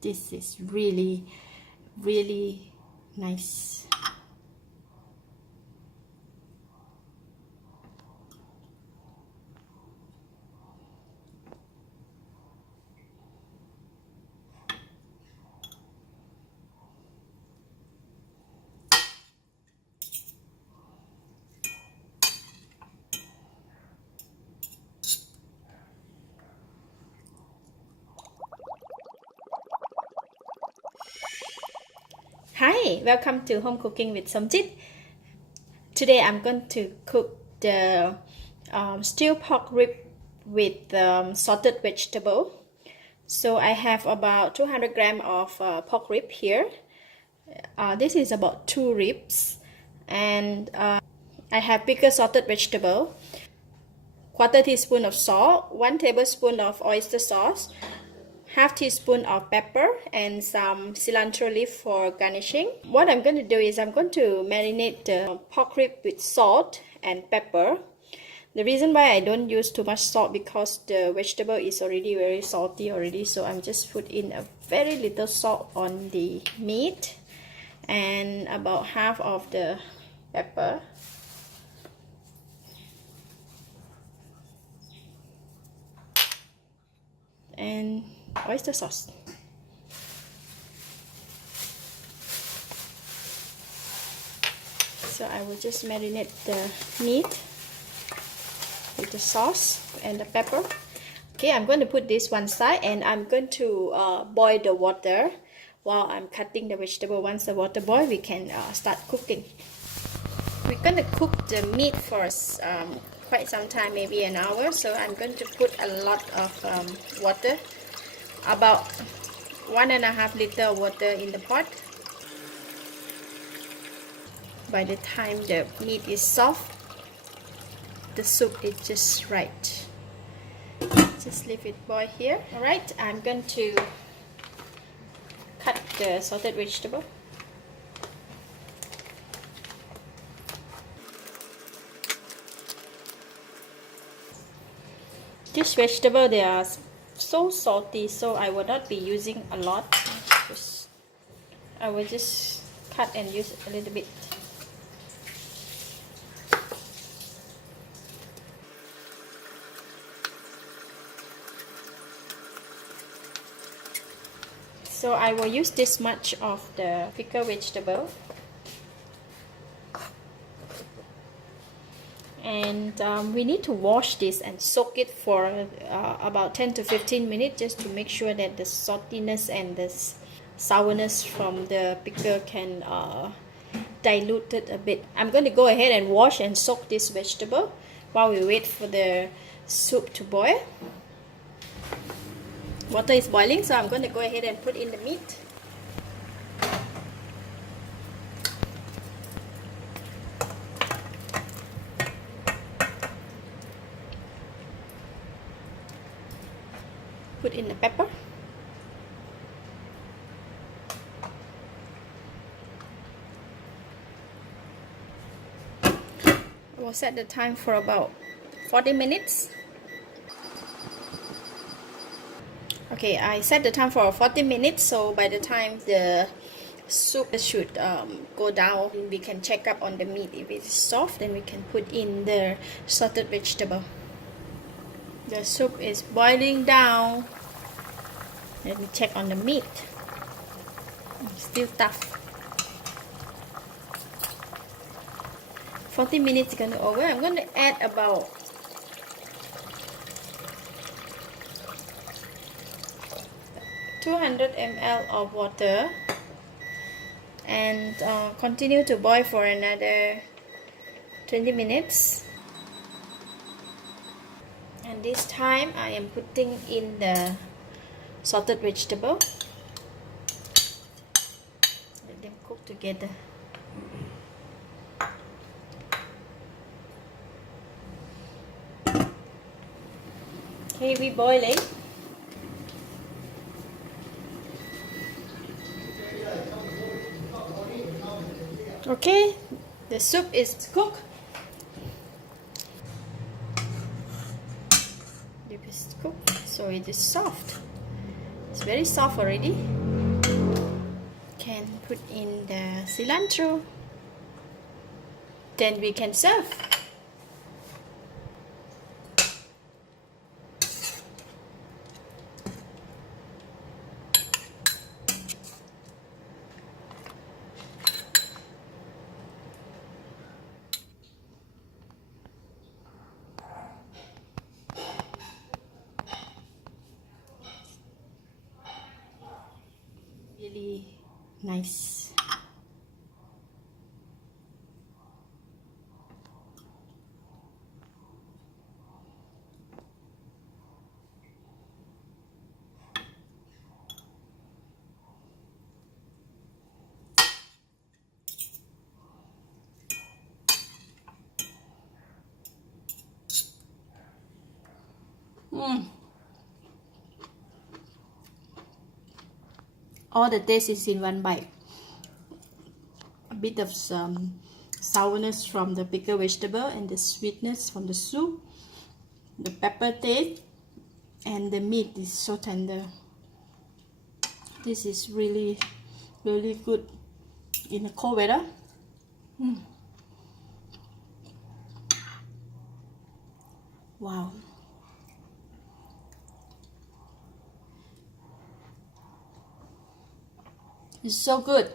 This is really, really nice. Hi, welcome to Home Cooking with Somjit. Today I'm going to cook the stewed pork rib with salted vegetable. So I have about 200 grams of pork rib here. This is about 2 ribs, and I have pickled salted vegetable, 1/4 teaspoon of salt, 1 tablespoon of oyster sauce, 1/2 teaspoon of pepper, and some cilantro leaf for garnishing. What I'm going to do is I'm going to marinate the pork rib with salt and pepper. The reason why I don't use too much salt because the vegetable is already very salty already, so I'm just put in a very little salt on the meat and about half of the pepper. And oyster sauce. So I will just marinate the meat with the sauce and the pepper. Okay, I'm going to put this one side, and I'm going to boil the water while I'm cutting the vegetable. Once the water boils, we can start cooking. We're going to cook the meat for quite some time, maybe an hour. So I'm going to put a lot of water, about 1.5 liters of water in the pot. By the time the meat is soft, the soup is just right. Just leave it boil here. Alright, I'm going to cut the salted vegetable. This vegetable, they are so salty, so I will not be using a lot. I will just cut and use a little bit. So I will use this much of the pickled vegetable, and we need to wash this and soak it for about 10 to 15 minutes, just to make sure that the saltiness and the sourness from the pickle can dilute it a bit. I'm going to go ahead and wash and soak this vegetable while we wait for the soup to boil. Water is boiling, so I'm going to go ahead and put in the meat. Put in the pepper. I will set the time for about 40 minutes. Okay, I set the time for 40 minutes, so by the time the soup should go down, we can check up on the meat. If it is soft, then we can put in the salted vegetable. The soup is boiling down. Let me check on the meat. It's still tough. 40 minutes is gonna over. I'm gonna add about 200 ml of water and continue to boil for another 20 minutes. And this time I am putting in the salted vegetable. Let them cook together. Okay, we boiling. Okay, the soup is cooked. It is cooked, so it is soft. It's very soft already. put in the cilantro. Then we can serve. Really nice. All the taste is in one bite. A bit of some sourness from the pickled vegetable and the sweetness from the soup. The pepper taste and the meat is so tender. This is really good in the cold weather. Wow. It's so good.